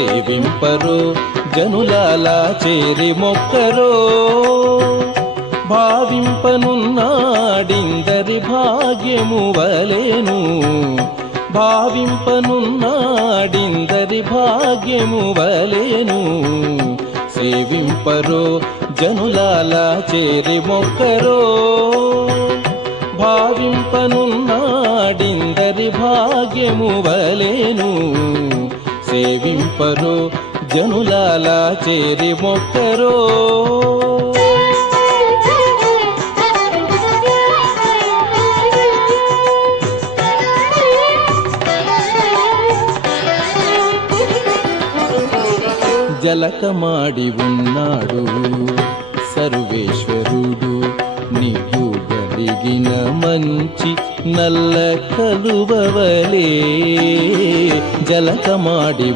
సేవింపరో జనులాలా చేరి మొక్కరో భావింపనున్నాడిందరి భాగ్యము వలెను భావింపనున్నాడిందరి భాగ్యము వలెను సేవింపరో జనులాలా చేరి మొక్కరో భావింపనున్నాడిందరి భాగ్యము వలెను సేవింపరో జనులాలా చేరి మొక్కరో జలకమాడి ఉన్నాడు సర్వేశ్వరుడు నీవు గలిగిన మంచి నల్ల కలువవలే జలకమాడి